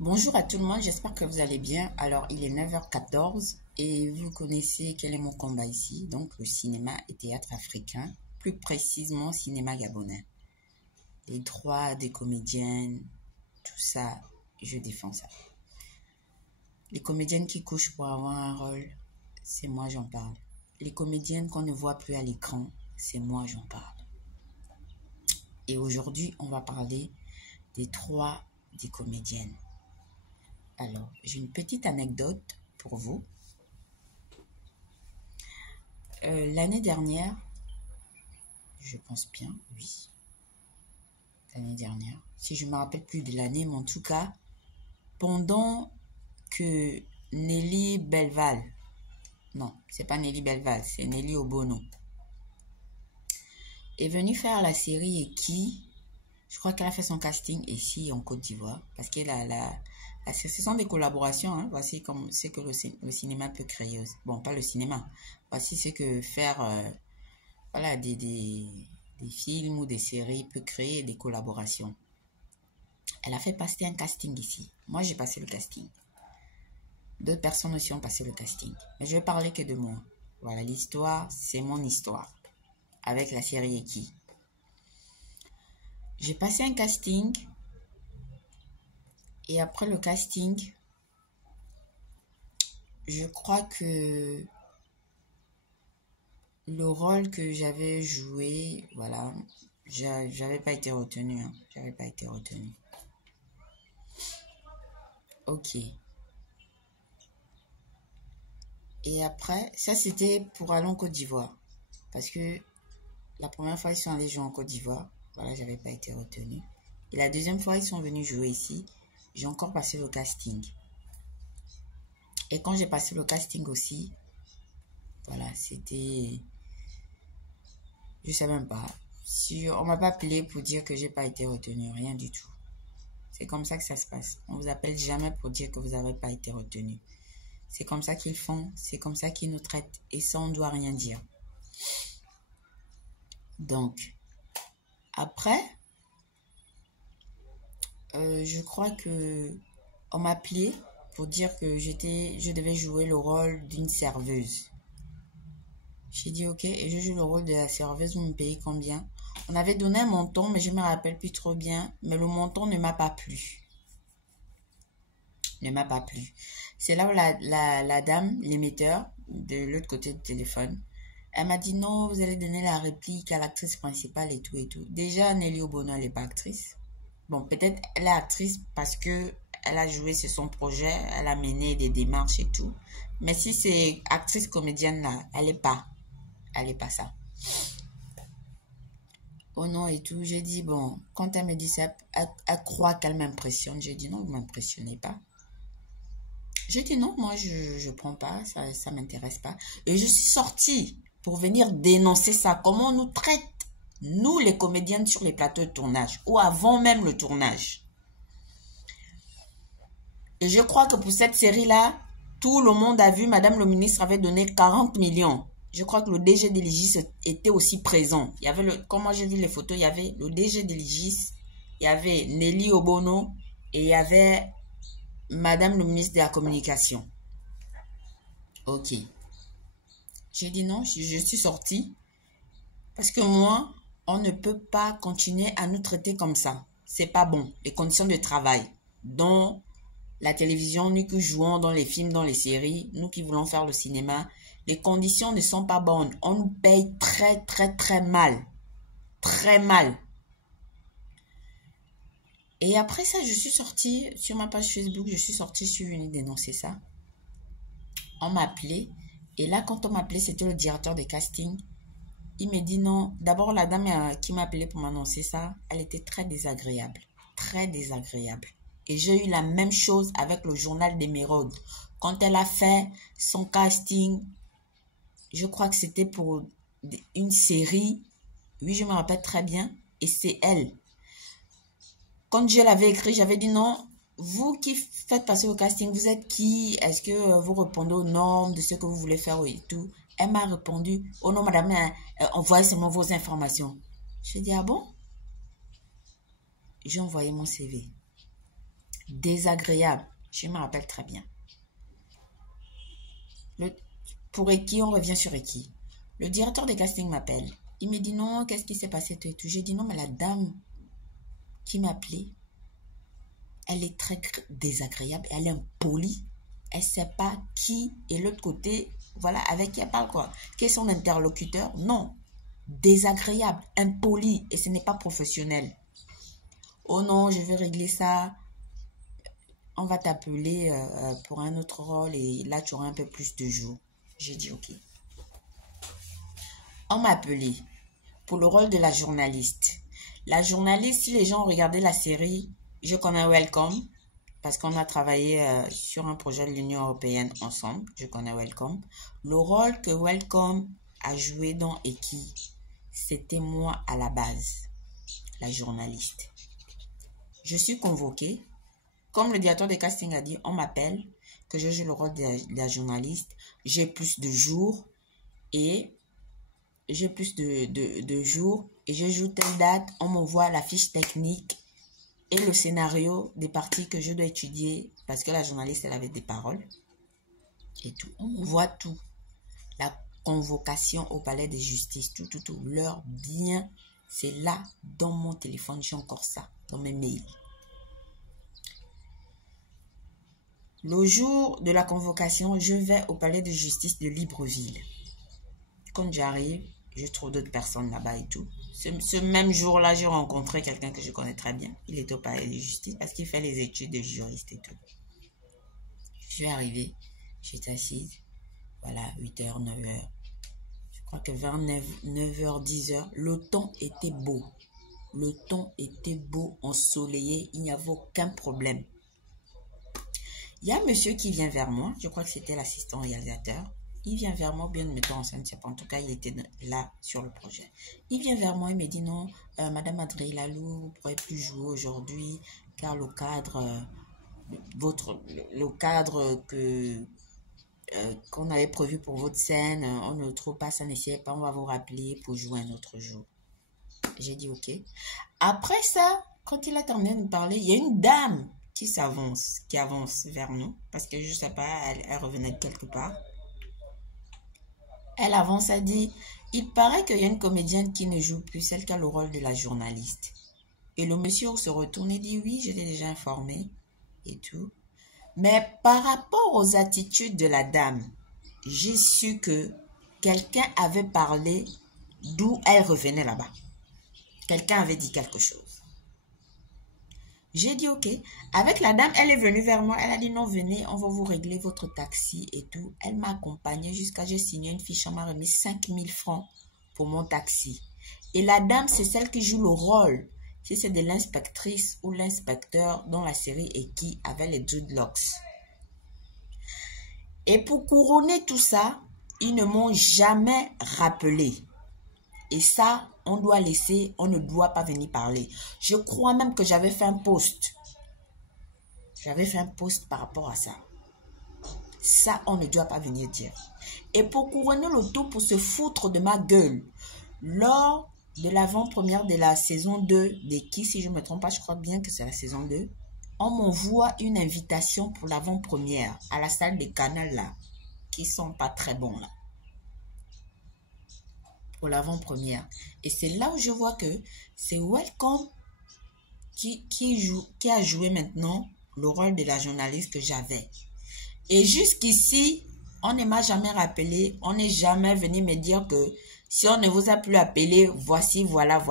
Bonjour à tout le monde, j'espère que vous allez bien. Alors, il est 9h14 et vous connaissez quel est mon combat ici, donc le cinéma et théâtre africain, plus précisément cinéma gabonais. Les droits des comédiennes, tout ça, je défends ça. Les comédiennes qui couchent pour avoir un rôle, c'est moi j'en parle. Les comédiennes qu'on ne voit plus à l'écran, c'est moi j'en parle. Et aujourd'hui, on va parler des droits des comédiennes. Alors, j'ai une petite anecdote pour vous. L'année dernière, je pense bien, oui, l'année dernière, si je me rappelle plus de l'année, mais en tout cas, pendant que Nelly Belval, non, c'est pas Nelly Belval, c'est Nelly Obono, est venue faire la série et qui, je crois qu'elle a fait son casting ici en Côte d'Ivoire, parce que ce sont des collaborations, hein. Voici comme ce que le cinéma peut créer aussi. Bon, pas le cinéma, voici ce que faire, voilà, des films ou des séries peut créer des collaborations. Elle a fait passer un casting ici. Moi, j'ai passé le casting. D'autres personnes aussi ont passé le casting. Mais je vais parler que de moi. Voilà, l'histoire, c'est mon histoire. Avec la série Eki. J'ai passé un casting. Et après le casting, je crois que le rôle que j'avais joué, voilà, j'avais pas été retenu. Hein. J'avais pas été retenu. Ok. Et après, ça c'était pour aller en Côte d'Ivoire. Parce que la première fois, ils sont allés jouer en Côte d'Ivoire. Voilà, j'avais pas été retenue. Et la deuxième fois, ils sont venus jouer ici. J'ai encore passé le casting. Et quand j'ai passé le casting aussi, voilà, c'était... Je sais même pas. Si on m'a pas appelé pour dire que j'ai pas été retenue, rien du tout. C'est comme ça que ça se passe. On vous appelle jamais pour dire que vous n'avez pas été retenu. C'est comme ça qu'ils font, c'est comme ça qu'ils nous traitent. Et ça, on ne doit rien dire. Donc, après, je crois que on m'a appelé pour dire que je devais jouer le rôle d'une serveuse. J'ai dit ok, et je joue le rôle de la serveuse, vous me payez combien? On avait donné un montant, mais je ne me rappelle plus trop bien, mais le montant ne m'a pas plu. Ne m'a pas plu. C'est là où la dame, l'émetteur, de l'autre côté du téléphone, elle m'a dit non, vous allez donner la réplique à l'actrice principale et tout et tout. Déjà, Nelly Obono, elle n'est pas actrice. Bon, peut-être elle est actrice parce que elle a joué sur son projet, elle a mené des démarches et tout. Mais si c'est actrice comédienne là, elle est pas. Elle est pas ça. Oh non et tout, j'ai dit bon, quand elle me dit ça, elle croit qu'elle m'impressionne. J'ai dit non, vous m'impressionnez pas. J'ai dit non, moi je prends pas, ça m'intéresse pas. Et je suis sortie pour venir dénoncer ça, comment on nous traite, nous les comédiennes sur les plateaux de tournage, ou avant même le tournage. Et je crois que pour cette série-là, tout le monde a vu, Madame le ministre avait donné 40 millions. Je crois que le DG de l'IGIS était aussi présent. Il y avait comme moi j'ai vu les photos, il y avait le DG de l'IGIS, il y avait Nelly Obono et il y avait Madame le ministre de la Communication. Ok. J'ai dit non, je suis sortie. Parce que moi, on ne peut pas continuer à nous traiter comme ça. C'est pas bon. Les conditions de travail, dont la télévision, nous qui jouons dans les films, dans les séries, nous qui voulons faire le cinéma, les conditions ne sont pas bonnes. On nous paye très, très, très mal. Très mal. Et après ça, je suis sortie sur ma page Facebook, je suis sortie, je suis venue dénoncer ça. On m'a appelé. Et là, quand on m'a appelé, c'était le directeur des castings. Il me dit non. D'abord, la dame qui m'a appelé pour m'annoncer ça, elle était très désagréable. Très désagréable. Et j'ai eu la même chose avec le journal d'Émeraude. Quand elle a fait son casting, je crois que c'était pour une série. Oui, je me rappelle très bien. Et c'est elle. Quand je l'avais écrit, j'avais dit non. Vous qui faites passer au casting, vous êtes qui? Est-ce que vous répondez aux normes de ce que vous voulez faire et tout? Elle m'a répondu, oh non madame, envoyez seulement vos informations. J'ai dit, ah bon? J'ai envoyé mon CV. Désagréable. Je me rappelle très bien. Pour Eki, on revient sur Eki. Le directeur des castings m'appelle. Il me dit non, qu'est-ce qui s'est passé tout et tout. J'ai dit non, mais la dame qui m'a appelé, elle est très désagréable, elle est impolie. Elle ne sait pas qui est l'autre côté, voilà, avec qui elle parle quoi. Qui est son interlocuteur? Non. Désagréable, impoli, et ce n'est pas professionnel. Oh non, je vais régler ça. On va t'appeler pour un autre rôle et là tu auras un peu plus de jours. J'ai dit ok. On m'a appelé pour le rôle de la journaliste. La journaliste, si les gens ont regardé la série, je connais Welcome parce qu'on a travaillé sur un projet de l'Union européenne ensemble. Je connais Welcome. Le rôle que Welcome a joué dans Eki, c'était moi à la base, la journaliste. Je suis convoquée. Comme le directeur des castings a dit, on m'appelle, que je joue le rôle de la journaliste. J'ai plus de jours et je joue telle date. On m'envoie la fiche technique et le scénario des parties que je dois étudier parce que la journaliste, elle avait des paroles et tout. On m'envoie tout. La convocation au palais de justice, tout. L'heure bien, c'est là dans mon téléphone. J'ai encore ça dans mes mails. Le jour de la convocation, je vais au palais de justice de Libreville. Quand j'arrive, je trouve d'autres personnes là-bas et tout. Ce même jour-là, j'ai rencontré quelqu'un que je connais très bien. Il est au palais de justice parce qu'il fait les études de juriste et tout. Je suis arrivée, j'étais assise. Voilà, 8h, 9h. Je crois que vers 9h, 10h, le temps était beau. Le temps était beau, ensoleillé, il n'y avait aucun problème. Il y a un monsieur qui vient vers moi, je crois que c'était l'assistant réalisateur. Il vient vers moi, bien mettant en scène, je sais pas, en tout cas, il était là sur le projet. Il vient vers moi et me dit non, Madame Adrien Lalou, vous ne pourrez plus jouer aujourd'hui, car le cadre, qu'on avait prévu pour votre scène, on ne le trouve pas, ça n'essayait pas, on va vous rappeler pour jouer un autre jour. J'ai dit ok. Après ça, quand il a terminé de me parler, il y a une dame qui avance vers nous, parce que je ne sais pas, elle revenait de quelque part. Elle avance, elle dit, il paraît qu'il y a une comédienne qui ne joue plus, celle qui a le rôle de la journaliste. Et le monsieur se retourne et dit, oui, je l'ai déjà informé et tout. Mais par rapport aux attitudes de la dame, j'ai su que quelqu'un avait parlé d'où elle revenait là-bas. Quelqu'un avait dit quelque chose. J'ai dit ok. Avec la dame, elle est venue vers moi. Elle a dit non, venez, on va vous régler votre taxi et tout. Elle m'a accompagnée jusqu'à j'ai signé une fiche. On m'a remis 5000 francs pour mon taxi. Et la dame, c'est celle qui joue le rôle. Si c'est de l'inspectrice ou l'inspecteur dans la série Eki avec les dreadlocks. Et pour couronner tout ça, ils ne m'ont jamais rappelé. Et ça, on doit laisser, on ne doit pas venir parler. Je crois même que j'avais fait un post. J'avais fait un post par rapport à ça. Ça, on ne doit pas venir dire. Et pour couronner le tout, pour se foutre de ma gueule, lors de l'avant-première de la saison 2 d'Eki, si je ne me trompe pas, je crois bien que c'est la saison 2, on m'envoie une invitation pour l'avant-première à la salle de Canal là, qui sont pas très bons là. Pour l'avant-première. Et c'est là où je vois que c'est Welcome qui a joué maintenant le rôle de la journaliste que j'avais. Et jusqu'ici, on ne m'a jamais rappelé, on n'est jamais venu me dire que si on ne vous a plus appelé, voici, voilà.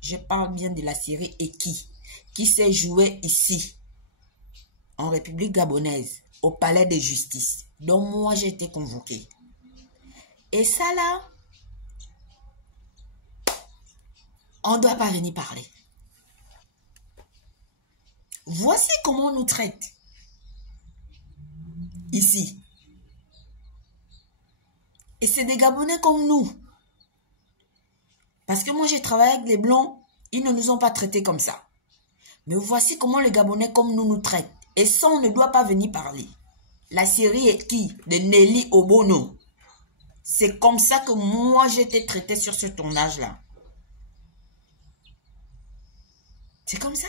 Je parle bien de la série Eki, qui s'est jouée ici, en République gabonaise, au palais de justice. Donc moi, j'ai été convoquée. Et ça là, on ne doit pas venir parler. Voici comment on nous traite. Ici. Et c'est des Gabonais comme nous. Parce que moi, j'ai travaillé avec les Blancs. Ils ne nous ont pas traités comme ça. Mais voici comment les Gabonais comme nous traitent. Et ça, on ne doit pas venir parler. La série Eki de Nelly Obono. C'est comme ça que moi, j'ai été traité sur ce tournage-là. C'est comme ça.